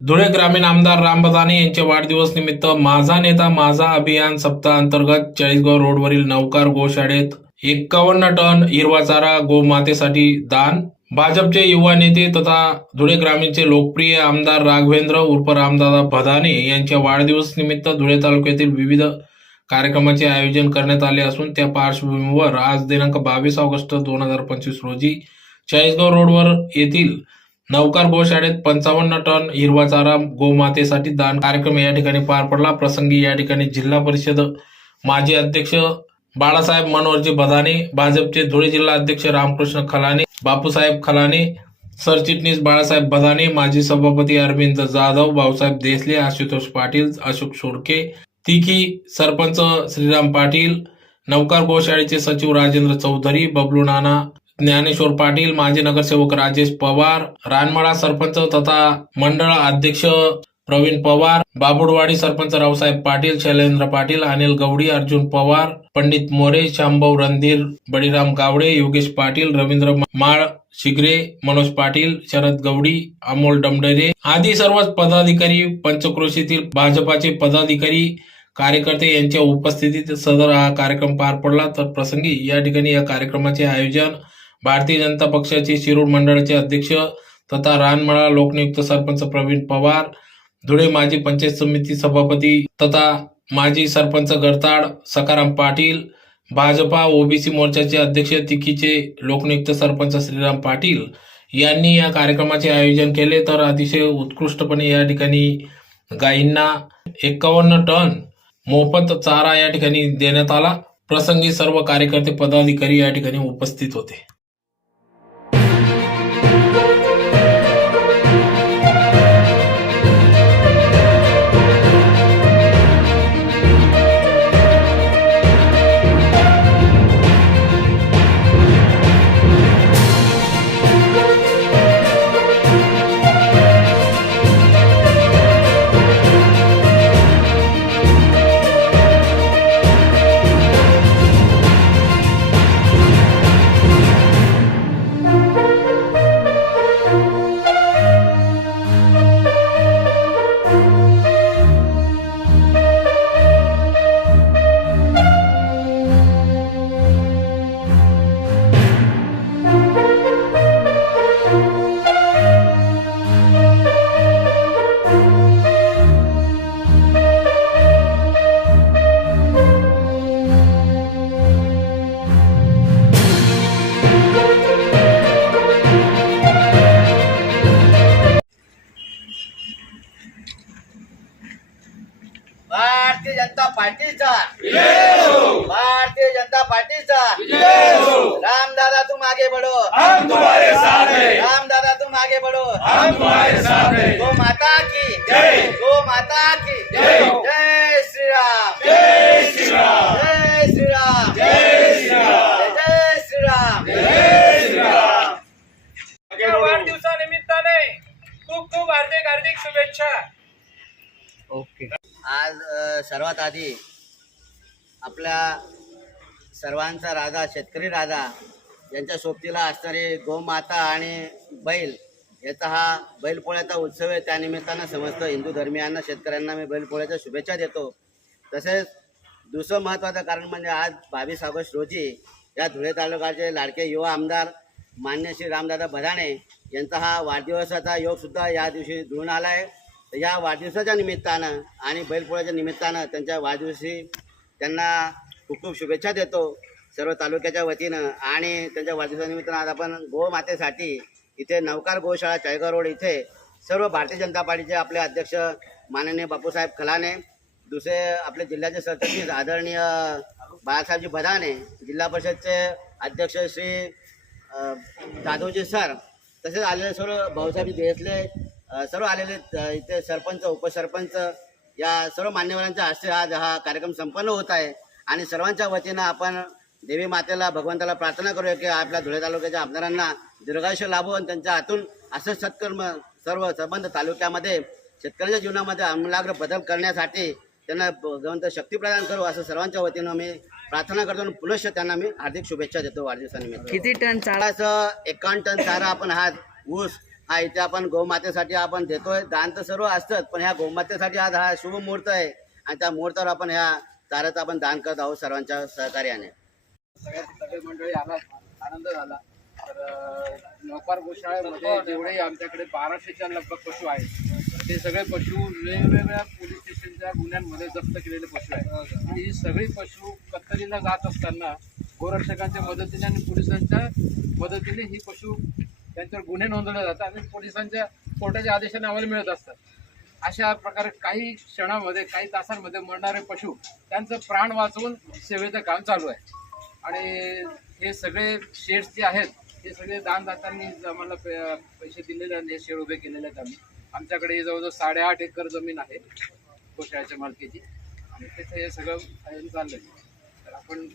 धुळे ग्रामीण आमदार राम बदाने यांच्या वाढदिवस निमित्त माझा नेता माझा अभियान सप्ताह अंतर्गत चाळीसगाव रोडवरील नौकार गोशाळेत एक्कावन्न टन हिरवा चारा गोमातेसाठी दान. भाजपचे युवा नेते तथा धुळे ग्रामीणचे लोकप्रिय आमदार राघवेंद्र उर्फ रामदादा भदाने यांच्या वाढदिवस निमित्त धुळे तालुक्यातील विविध कार्यक्रमाचे आयोजन करण्यात आले असून त्या पार्श्वभूमीवर आज दिनांक बावीस ऑगस्ट दोन हजार पंचवीस रोजी चाळीसगाव रोडवर येथील नौकार गोशाळेत पंचावन्न टन हिरवा चारा गोमातेसाठी दान कार्यक्रम या ठिकाणी पार पडला. प्रसंगी या ठिकाणी जिल्हा परिषद माजी अध्यक्ष बाळासाहेब मनोहरजी बदाने भाजपचे धुळे जिल्हा अध्यक्ष रामकृष्ण खलाने बापूसाहेब खलाने सरचिटणीस बाळासाहेब बदाने माजी सभापती अरविंद जाधव भाऊसाहेब देसले आशुतोष पाटील अशोक सोडके तिखी सरपंच श्रीराम पाटील नौकार गोशाळेचे सचिव राजेंद्र चौधरी बबलू नाना ज्ञानेश्वर पाटील माजी नगरसेवक राजेश पवार रानमाळा सरपंच तथा मंडळ अध्यक्ष प्रवीण पवार बाबुडवाडी सरपंच रावसाहेब पाटील शैलेंद्र पाटील अनिल गवडी अर्जुन पवार पंडित मोरे शांभाऊ रणधीर बळीराम गावडे योगेश पाटील रवींद्र माळ शिगरे मनोज पाटील शरद गवडी अमोल डमडरे आदी सर्वच पदाधिकारी पंचक्रोशीतील भाजपाचे पदाधिकारी कार्यकर्ते यांच्या उपस्थितीत सदर हा कार्यक्रम पार पडला. तर प्रसंगी या ठिकाणी या कार्यक्रमाचे आयोजन भारतीय जनता पक्षाचे शिरूर मंडळाचे अध्यक्ष तथा रानमळा लोकनियुक्त सरपंच प्रवीण पवार धुळे माजी पंचायत समिती सभापती तथा माजी सरपंच गरताड सकाराम पाटील भाजपा ओबीसी मोर्चाचे अध्यक्ष तिकीचे लोकनियुक्त सरपंच श्रीराम पाटील यांनी या कार्यक्रमाचे आयोजन केले. तर अतिशय उत्कृष्टपणे या ठिकाणी गायींना एकावन्न टन मोफत चारा या ठिकाणी देण्यात आला. प्रसंगी सर्व कार्यकर्ते पदाधिकारी या ठिकाणी उपस्थित होते. पार्टीचा भारतीय जनता पार्टीचा राम दादा तुम आगे बढ़ो। हम तुम्हारे साथ हैं। राम दादा तुम आगे बढ़ो। हम तुम्हारे साथ हैं। गो माता की। जय। गो माता की। जय। जय श्री राम। जय श्री राम। जय श्री राम। जय श्री राम। जय श्री राम। जय श्री राम। या वाढदिवसानिमित्ताने खूप खूप हार्दिक हार्दिक शुभेच्छा. आज सर्वात आधी आपल्या सर्वांचा राजा शेतकरी राजा यांच्या सोबतीला असणारी गोमाता आणि बैल याचा हा बैलपोळ्याचा उत्सव आहे. त्यानिमित्तानं समस्त हिंदू धर्मियांना शेतकऱ्यांना मी बैलपोळ्याच्या शुभेच्छा देतो. तसेच दुसरं महत्त्वाचं कारण म्हणजे आज बावीस ऑगस्ट रोजी या धुळे तालुक्याचे लाडके युवा आमदार मान्य श्री रामदादा भदाणे यांचा हा वाढदिवसाचा योगसुद्धा या दिवशी जुळून आला आहे तर या वाढदिवसाच्या निमित्तानं आणि बैलपोळ्याच्या निमित्तानं त्यांच्या वाढदिवशी त्यांना खूप खूप शुभेच्छा देतो सर्व तालुक्याच्या वतीनं. आणि त्यांच्या वाढदिवसानिमित्तानं आज आपण गोमातेसाठी इथे नवकार गोशाळा चाळगाव रोड इथे सर्व भारतीय जनता पार्टीचे आपले अध्यक्ष माननीय बापूसाहेब खलाने दुसरे आपले जिल्ह्याचे सरचिटणीस आदरणीय बाळासाहेबजी भदाने जिल्हा परिषदचे अध्यक्ष श्री जाधवजी सर तसेच आलेले सर्व भाऊसाहेब देसले सर्व आलेले इथे सरपंच उपसरपंच या सर्व मान्यवरांच्या हस्ते आज हा कार्यक्रम संपन्न होत आहे. आणि सर्वांच्या वतीनं आपण देवी मातेला भगवंताला प्रार्थना करूया की आपल्या धुळे तालुक्याच्या आमदारांना दीर्घायुष्य लाभो आणि त्यांच्या हातून असंच सत्कर्म सर्व संबंध तालुक्यामध्ये शेतकऱ्यांच्या जीवनामध्ये आमूलाग्र बदल करण्यासाठी त्यांना भगवंत शक्ती प्रदान करू असं सर्वांच्या वतीनं मी प्रार्थना करतो आणि पुनश्च त्यांना मी हार्दिक शुभेच्छा देतो वाढदिवसानिमित्त. किती टन चारा? चाळाचं एकावन्न टन चारा आपण हा ऊस हा इथे आपण गोमातेसाठी आपण देतोय. दान तर सर्व असतात पण ह्या गोमातेसाठी आज हा शुभ मुहूर्त आहे. आणि त्या मुहूर्तावर आपण ह्या चाऱ्याचं आपण दान करत आहोत सर्वांच्या सहकार्याने. सगळ्या सगळे मंडळी आला आनंद झाला. तर अं, नौकार गोशाळेमध्ये जेवढे आमच्याकडे बाराशेच्या लगभग पशु आहेत ते सगळे पशु वेगवेगळ्या पोलीस स्टेशनच्या गुन्ह्यांमध्ये जप्त केलेले पशु आहेत. आणि ही सगळी पशु कत्तरीला जात असताना गोरक्षकांच्या मदतीने आणि पोलिसांच्या मदतीने ही पशु त्यांच्यावर गुन्हे नोंदवले जातात आणि पोलिसांच्या कोर्टाच्या आदेशाने आम्हाला मिळत असतात. अशा प्रकारे काही क्षणामध्ये काही तासांमध्ये मरणारे पशु त्यांचं प्राण वाचवून सेवेचं काम चालू आहे. आणि हे सगळे शेड्स जे आहेत हे सगळे दानदात्यांनी आम्हाला पैसे दिलेले आणि हे शेड उभे केलेले आहेत आम्ही. आमच्याकडे जवळजवळ साडेआठ एकर जमीन आहे गोशाळ्याच्या मालकीची. आणि तिथे हे सगळं आयोजन चाललंय. तर आपण